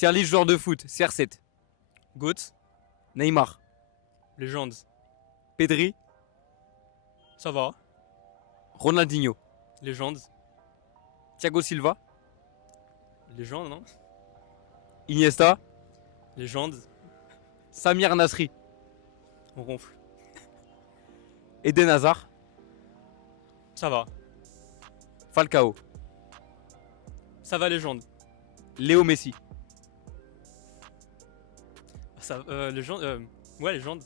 Tier list joueur de foot. CR7. Goat. Neymar. Légende. Pedri. Ça va. Ronaldinho. Légende. Thiago Silva. Légende, non? Iniesta. Légende. Samir Nasri. On ronfle. Eden Hazard. Ça va. Falcao. Ça va, légende. Léo Messi. Légende. Ouais, légende.